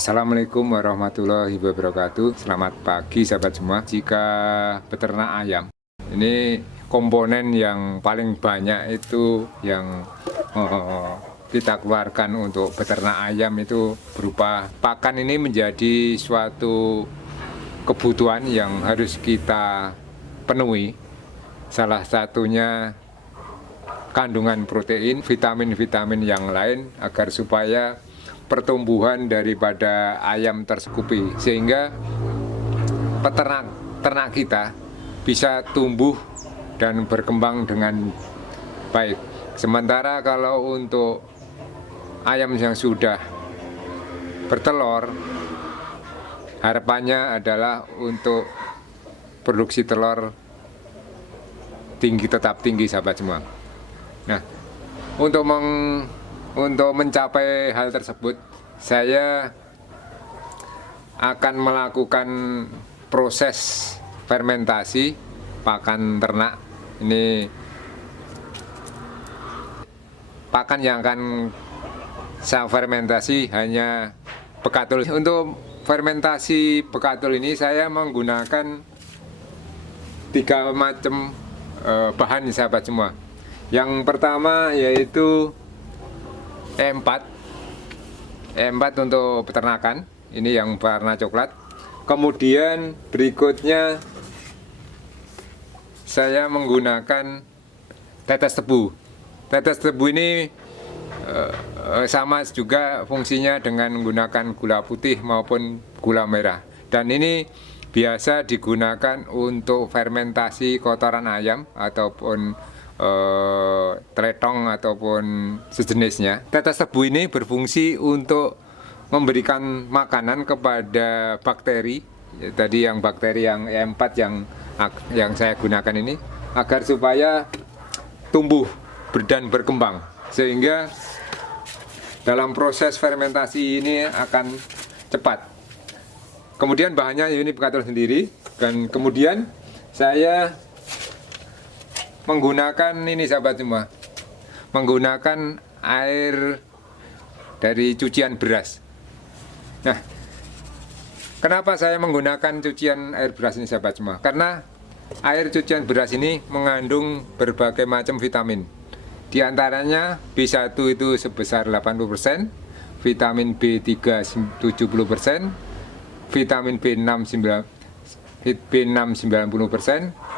Assalamualaikum warahmatullahi wabarakatuh. Selamat pagi sahabat semua. Jika peternak ayam, ini komponen yang paling banyak itu yang kita keluarkan untuk peternak ayam itu berupa pakan. Ini menjadi suatu kebutuhan yang harus kita penuhi. Salah satunya kandungan protein, vitamin-vitamin yang lain agar supaya pertumbuhan daripada ayam tercukupi, sehingga ternak kita bisa tumbuh dan berkembang dengan baik. Sementara kalau untuk ayam yang sudah bertelur, harapannya adalah untuk produksi telur tetap tinggi sahabat semua. Nah, untuk mencapai hal tersebut, saya akan melakukan proses fermentasi pakan ternak. Ini pakan yang akan saya fermentasi hanya bekatul. Untuk fermentasi bekatul ini saya menggunakan 3 macam bahan sahabat semua. Yang pertama yaitu E4 untuk peternakan, ini yang warna coklat. Kemudian berikutnya saya menggunakan tetes tebu. Tetes tebu ini sama juga fungsinya dengan menggunakan gula putih maupun gula merah. Dan ini biasa digunakan untuk fermentasi kotoran ayam ataupun teletong ataupun sejenisnya. Tetes tebu ini berfungsi untuk memberikan makanan kepada bakteri, tadi yang bakteri yang E4 yang saya gunakan ini, agar supaya tumbuh dan berkembang, sehingga dalam proses fermentasi ini akan cepat. Kemudian bahannya ini bekatul sendiri, dan kemudian saya menggunakan ini sahabat semua, menggunakan air dari cucian beras. Nah, kenapa saya menggunakan cucian air beras ini sahabat semua? Karena air cucian beras ini mengandung berbagai macam vitamin. Di antaranya B1 itu sebesar 80%, vitamin B3 70%, vitamin B6 90%,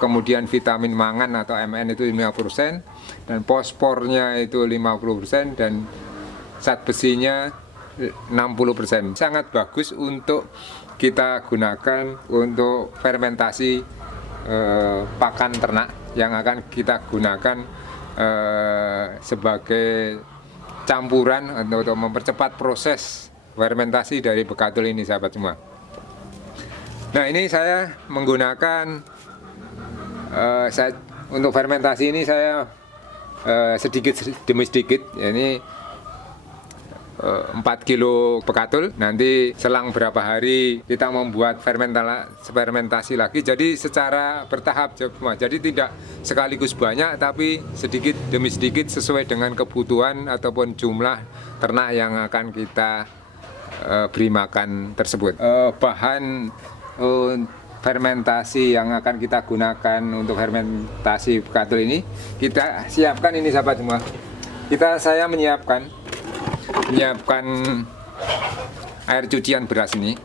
kemudian vitamin mangan atau Mn itu 50%, dan fosfornya itu 50%, dan zat besinya 60%. Sangat bagus untuk kita gunakan untuk fermentasi pakan ternak yang akan kita gunakan sebagai campuran untuk mempercepat proses fermentasi dari bekatul ini sahabat semua. Nah, ini saya menggunakan untuk fermentasi ini saya sedikit demi sedikit, ini 4 kilo bekatul. Nanti selang berapa hari kita membuat fermentasi lagi. Jadi secara bertahap semua. Jadi tidak sekaligus banyak, tapi sedikit demi sedikit sesuai dengan kebutuhan ataupun jumlah ternak yang akan kita beri makan tersebut. Bahan fermentasi yang akan kita gunakan untuk fermentasi bekatul ini kita siapkan ini sahabat semua. Saya menyiapkan air cucian beras ini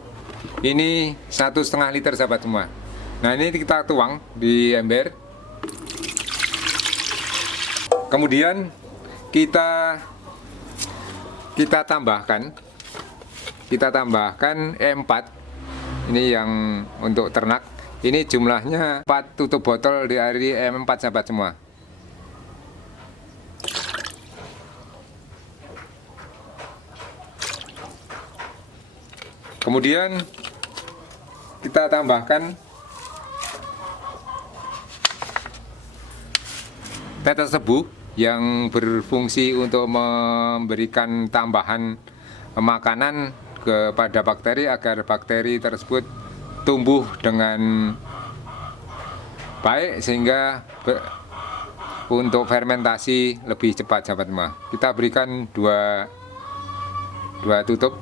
1,5 liter sahabat semua. Nah, ini kita tuang di ember, kemudian kita tambahkan E4. Ini yang untuk ternak. Ini jumlahnya 4 tutup botol dari M4 sahabat semua. Kemudian kita tambahkan tetes tebu yang berfungsi untuk memberikan tambahan makanan kepada bakteri agar bakteri tersebut tumbuh dengan baik, sehingga untuk fermentasi lebih cepat sahabat semua. Kita berikan dua tutup.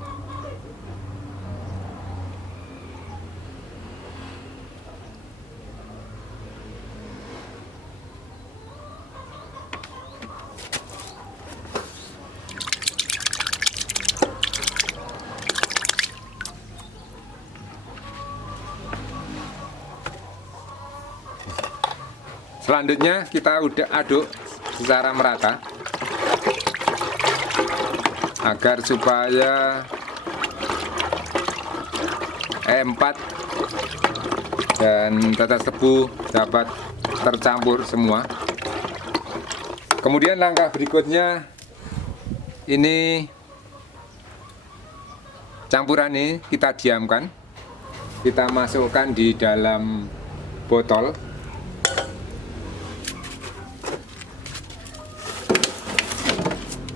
Selanjutnya kita udah aduk secara merata agar supaya E4 dan tetes tebu dapat tercampur semua. Kemudian langkah berikutnya, ini campuran ini kita diamkan, kita masukkan di dalam botol.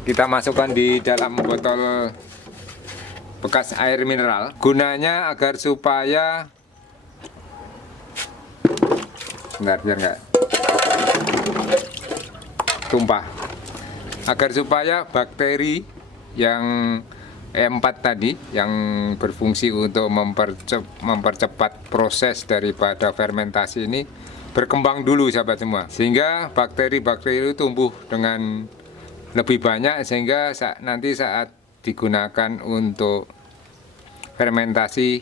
Kita masukkan di dalam botol bekas air mineral. Gunanya agar supaya, bentar biar nggak tumpah, agar supaya bakteri yang E4 tadi yang berfungsi untuk mempercepat proses daripada fermentasi ini berkembang dulu sahabat semua, sehingga bakteri-bakteri itu tumbuh dengan lebih banyak, sehingga nanti saat digunakan untuk fermentasi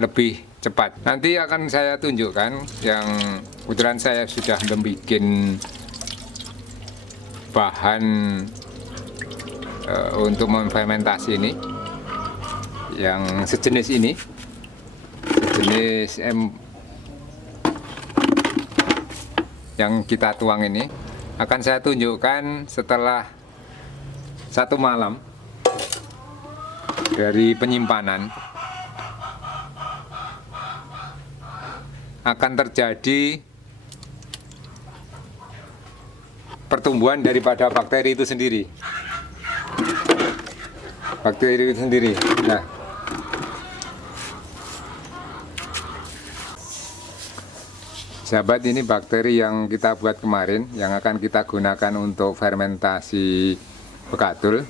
lebih cepat. Nanti akan saya tunjukkan, yang kebetulan saya sudah membuat bahan untuk memfermentasi ini, yang sejenis ini, sejenis yang kita tuang ini akan saya tunjukkan setelah 1 malam dari penyimpanan. Akan terjadi pertumbuhan daripada bakteri itu sendiri. Bakteri itu sendiri. Nah, sahabat, ini bakteri yang kita buat kemarin, yang akan kita gunakan untuk fermentasi bekatul.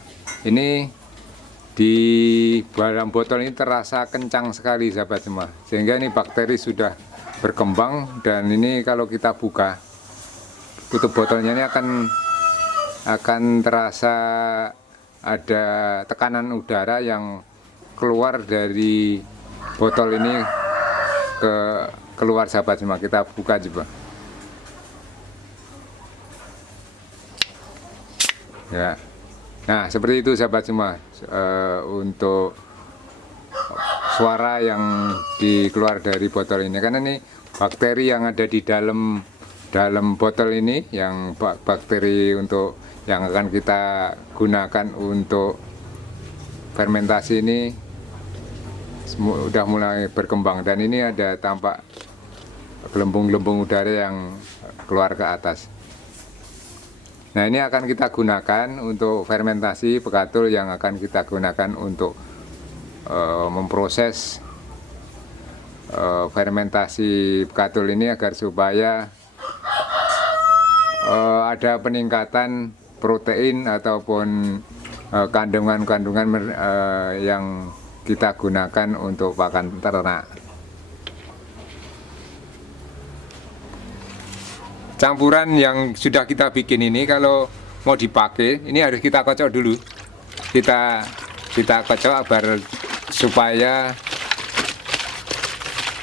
Ini di dalam botol ini terasa kencang sekali sahabat semua, sehingga ini bakteri sudah berkembang. Dan ini kalau kita buka tutup botolnya ini akan terasa ada tekanan udara yang keluar dari botol ini keluar sahabat semua. Kita buka coba ya. Nah, seperti itu sahabat semua, untuk suara yang dikeluar dari botol ini, karena ini bakteri yang ada di dalam botol ini, yang bakteri untuk yang akan kita gunakan untuk fermentasi ini sudah mulai berkembang, dan ini ada tampak gelembung-gelembung udara yang keluar ke atas. Nah, ini akan kita gunakan untuk fermentasi bekatul, yang akan kita gunakan untuk memproses fermentasi bekatul ini agar supaya ada peningkatan protein ataupun kandungan-kandungan yang kita gunakan untuk pakan ternak. Campuran yang sudah kita bikin ini kalau mau dipakai, ini harus kita kocok dulu. Kita kocok agar supaya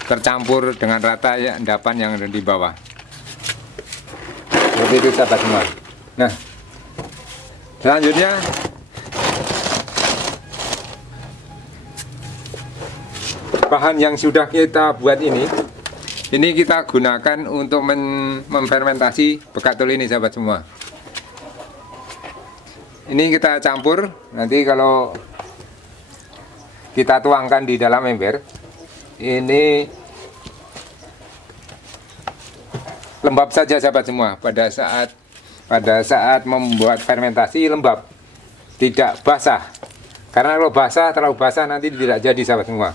tercampur dengan rata ya endapan yang ada di bawah. Seperti itu sahabat semua. Nah, selanjutnya bahan yang sudah kita buat ini kita gunakan untuk memfermentasi bekatul ini sahabat semua. Ini kita campur, nanti kalau kita tuangkan di dalam ember, ini lembab saja sahabat semua. Pada saat membuat fermentasi lembab, tidak basah. Karena kalau basah, terlalu basah nanti tidak jadi sahabat semua.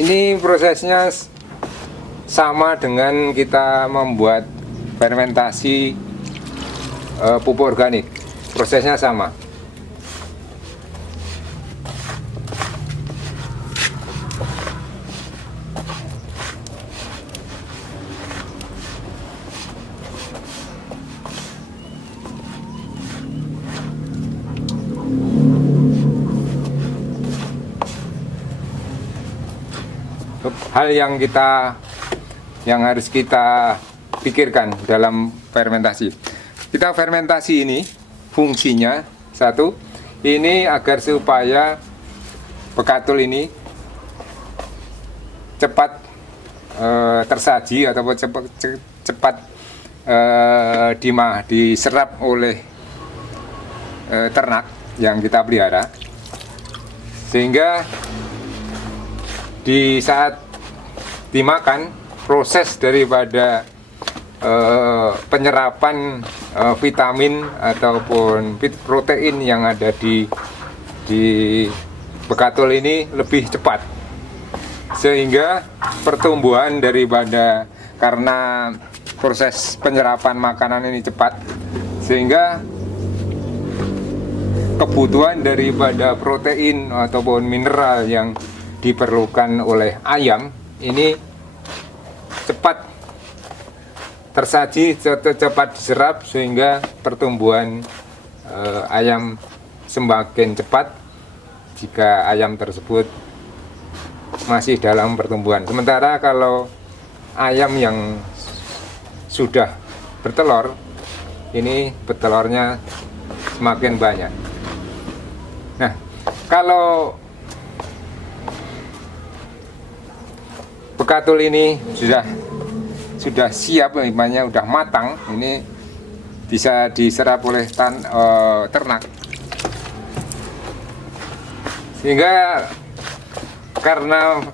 Ini prosesnya sama dengan kita membuat fermentasi pupuk organik. Prosesnya sama. hal yang harus kita pikirkan dalam fermentasi. Kita fermentasi ini fungsinya satu, ini agar supaya bekatul ini cepat tersaji ataupun cepat diserap oleh ternak yang kita pelihara, sehingga di saat dimakan proses daripada penyerapan vitamin ataupun protein yang ada di bekatul ini lebih cepat, sehingga pertumbuhan daripada, karena proses penyerapan makanan ini cepat, sehingga kebutuhan daripada protein ataupun mineral yang diperlukan oleh ayam ini cepat tersaji, cepat diserap, sehingga pertumbuhan ayam semakin cepat jika ayam tersebut masih dalam pertumbuhan. Sementara kalau ayam yang sudah bertelur, ini bertelurnya semakin banyak. Nah, kalau bekatul ini sudah siap, namanya sudah matang, ini bisa diserap oleh ternak, sehingga karena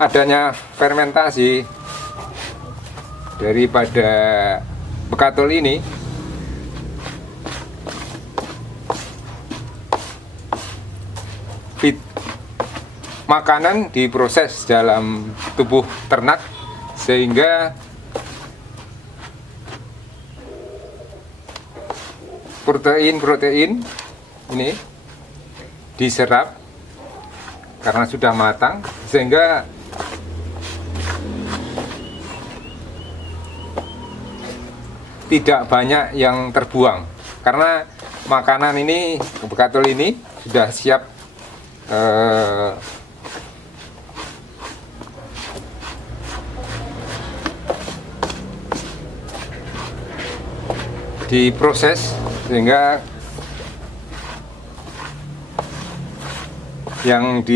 adanya fermentasi daripada bekatul ini, makanan diproses dalam tubuh ternak, sehingga protein ini diserap karena sudah matang, sehingga tidak banyak yang terbuang, karena makanan ini, bekatul ini sudah siap diproses, sehingga yang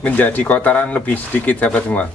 menjadi kotoran lebih sedikit, sahabat semua.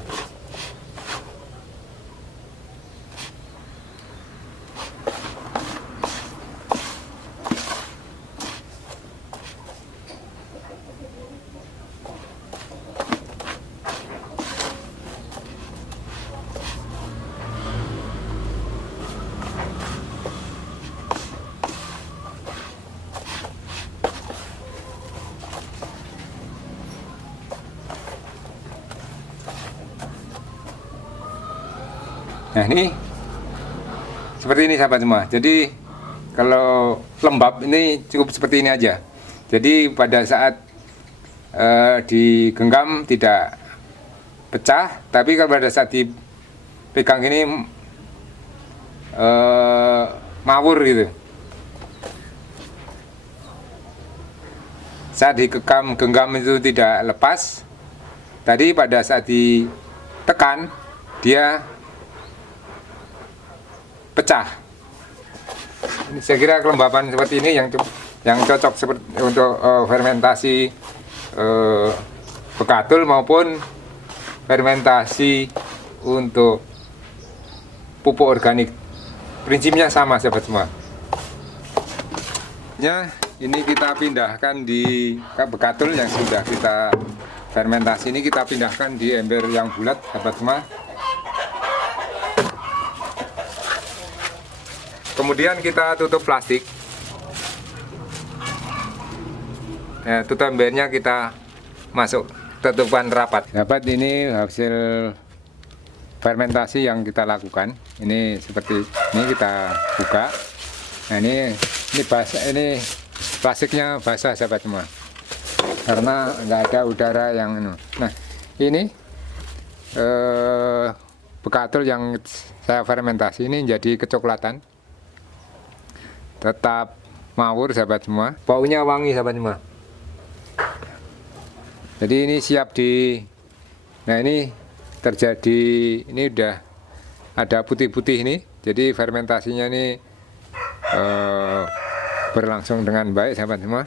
Nah, ini seperti ini, sahabat semua. Jadi kalau lembab ini cukup seperti ini aja. Jadi pada saat digenggam tidak pecah, tapi kalau pada saat dipegang ini mawur gitu. Saat genggam itu tidak lepas. Tadi pada saat ditekan dia pecah. Saya kira kelembapan seperti ini yang cocok untuk fermentasi bekatul maupun fermentasi untuk pupuk organik. Prinsipnya sama, sahabat semua. Ini kita pindahkan di bekatul yang sudah kita fermentasi ini, kita pindahkan di ember yang bulat, sahabat semua. Kemudian kita tutup plastik. Nah, tutup embernya kita masuk, tutupan rapat. Dapat ini hasil fermentasi yang kita lakukan. Ini seperti ini, kita buka. Nah, ini basah, ini plastiknya basah, sahabat semua, karena nggak ada udara yang Nah, ini bekatul yang saya fermentasi ini jadi kecoklatan, tetap mawur, sahabat semua. Baunya wangi, sahabat semua. Jadi ini siap Nah ini terjadi, ini udah ada putih-putih ini, jadi fermentasinya ini berlangsung dengan baik sahabat semua.